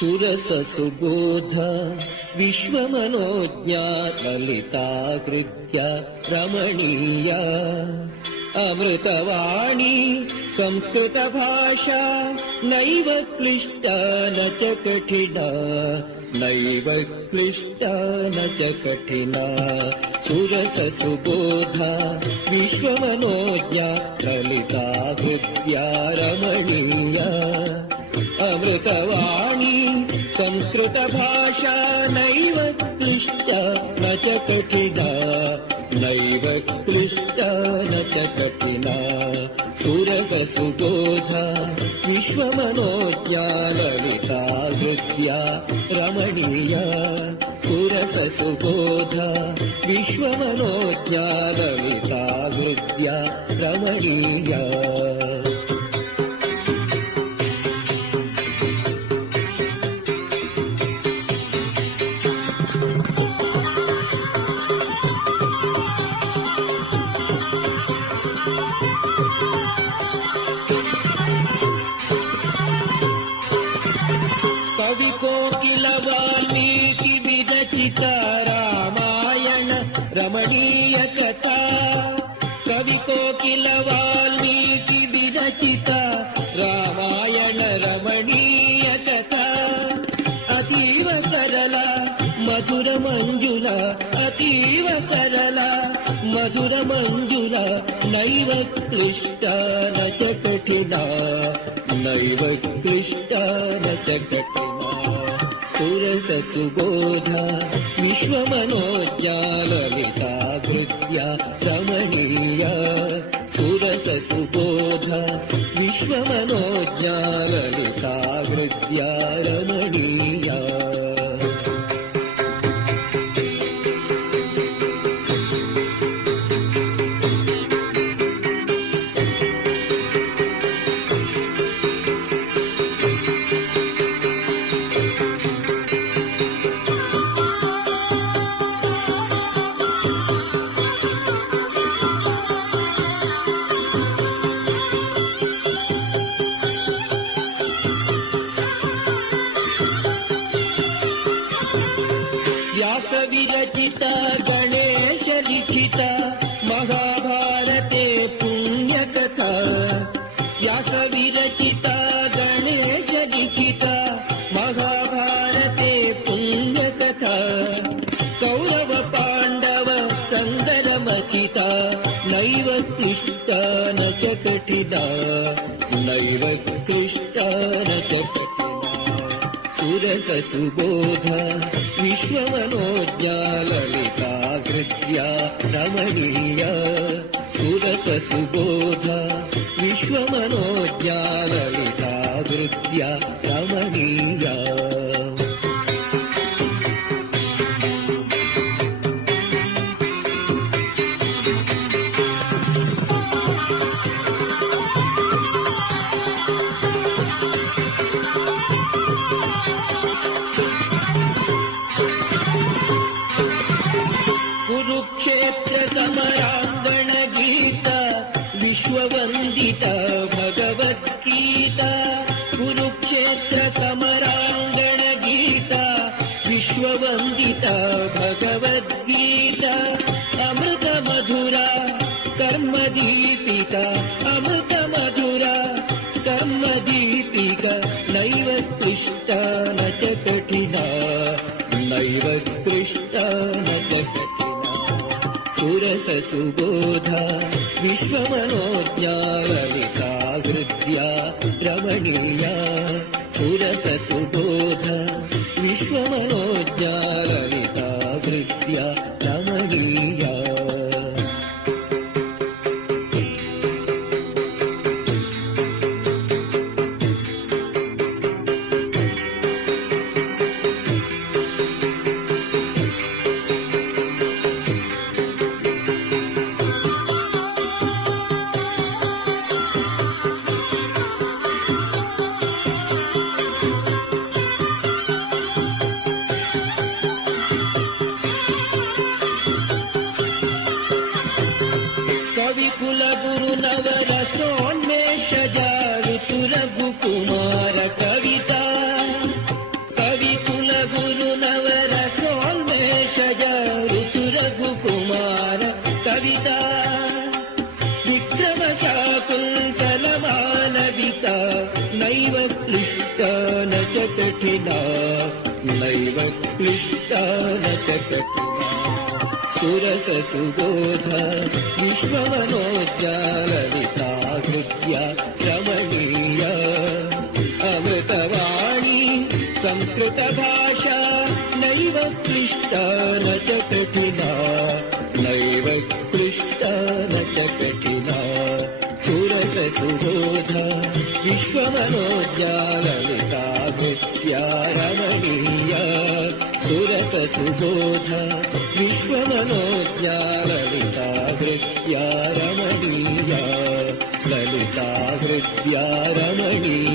ಸುರಸ ಸುಬೋಧ ವಿಶ್ವಮನೋಜ್ಞಾ ಲಲಿತಾ ಹೃದ್ಯ ರಮಣೀಯ ಅಮೃತವಾಣಿ ಸಂಸ್ಕೃತ ಭಾಷಾ ನೈವ ಕ್ಲಿಷ್ಟ ನ ಚ ಕಠಿಣ ನೈವ ಕ್ಲಿಷ್ಟ ನ ಚ ಕಠಿಣ ಸುರಸ ಸುಬೋಧ ವಿಶ್ವಮನೋಜ್ಞಾ ಲಲಿತಾ ಹೃದ್ಯ ರಮಣೀಯ ಅಮೃತವಾಣಿ ಸಂಸ್ಕೃತ ಭಾಷಾ ನೈವ ಕ್ಲಿಷ್ಟ ನ ಚ ಕಠಿಣ ನೈವ ಕ್ಲಿಷ್ಟ ನ ಚ ಕಠಿಣ ಸುರಸ ಸುಬೋಧ ವಿಶ್ವಮನೋಜ್ಞಾ ಲಲಿತಾ ಹೃದ್ಯ ರಮಣೀಯ ಸುರಸ ಸುಬೋಧ ವಿಶ್ವಮನೋಜ್ಞಾ ಲಲಿತಾ ಹೃದ್ಯ ರಮಣೀಯ ಕವಿ ಕೋಕಿಲ ವಾಲ್ಮೀಕಿ ವಿರಚಿತ ರಾಮಾಯಣ ರಮಣೀಯ ಕಥಾ ಕವಿ ಕೋಕಿಲ ವಾಲ್ಮೀಕಿ ವಿರಚಿತ ರಾಮಾಯಣ ರಮಣೀಯ ಕಥಾ ಅತೀವ ಸರಳ ಮಧುರ ಮಂಜುಳ ಅತೀವ ಸರಳ ಮಧುರ ಮಂಜುಳ ನೈವ ಕ್ಲಿಷ್ಟ ನ ಚ ಕಠಿಣ ನೈವ ಕ್ಲಿಷ್ಟ ನ ಚ ಕಠಿಣ ಸುರಸ ಸುಬೋಧ ವಿಶ್ವಮನೋಜ್ಞಾ ಲಲಿತಾ ಹೃದ್ಯ ರಮಣೀಯ ಸುರಸ ಸುಬೋಧ ವಿಶ್ವಮನೋಜ್ಞಾ ಲಲಿತಾ ಹೃದ್ಯ ರಮಣೀಯ ವ್ಯಾಸ ವಿರಚಿತ ಗಣೇಶ ಲಿಖಿತ ಮಹಾಭಾರತೆ ಪುಣ್ಯಕಥಾ ವ್ಯಾಸ ವಿರಚಿತ ಗಣೇಶ ಲಿಖಿತ ಮಹಾಭಾರತೆ ಪುಣ್ಯಕಥಾ ಕೌರವ ಪಾಂಡವ ಸಂಗರಮಚಿತ ನೈವ ಕ್ಲಿಷ್ಟ ನ ಚ ಕಠಿಣ ನೈವ ಕ್ಲಿಷ್ಟ ನ ಚ ಕಠಿಣ ಸುರಸ ಸುಬೋಧ ವಿಶ್ವಮನೋಜ್ಞಾ ಲಲಿತಾ ಹೃದ್ಯ ರಮಣೀಯ ಸುರಸ ಸುಬೋಧ ವಿಶ್ವಮನೋಜ್ಞಾ ಲಲಿತಾ ಹೃದ್ಯ ರಮಣೀಯ ಕುರುಕ್ಷೇತ್ರ ಸಮರಾಂಗಣ ಗೀತ ವಿಶ್ವವಂದಿತ ಭಗವದ್ಗೀತಾ ಕುರುಕ್ಷೇತ್ರ ಸಮರಾಂಗಣ ಗೀತ ವಿಶ್ವವಂದಿತ ಭಗವದ್ಗೀತಾ ಅಮೃತ ಮಧುರ ಕರ್ಮ ದೀಪಿಕ ಅಮೃತ ಮಧುರ ಕರ್ಮ ದೀಪಿಕ ನೈವ ಕ್ಲಿಷ್ಟ ನ ಚ ಕಠಿಣ ನೈವ ಕ್ಲಿಷ್ಟ ನ ಚ ಕಠಿಣ ಸುರಸ ಸುಬೋಧ ವಿಶ್ವಮನೋಜ್ಞಾ ಲಲಿತಾ ಹೃದ್ಯ ರಮಣೀಯ ಸುರಸ ಸುಬೋಧ ವಿಶ್ವಮನೋಜ್ಞಾ ಲಲಿತಾ ಹೃದ್ಯ ರಮಣೀಯ क्लिष्टा न च कठिना नैव क्लिष्टा न च कठिना सुरससुबोध विश्वमनोज्ञा ललिता हृद्या रमणीया अमृतवाणी संस्कृतभाषा नैव क्लिष्टा न च कठिना नैव क्लिष्टा न च कठिना सुरससुबोध विश्वमनोज्ञा ललिता हृद्या रमणीया सुरससुबोध विश्वमनोज्ञा ललिता हृद्या रमणीया ललिता हृद्या रमणीया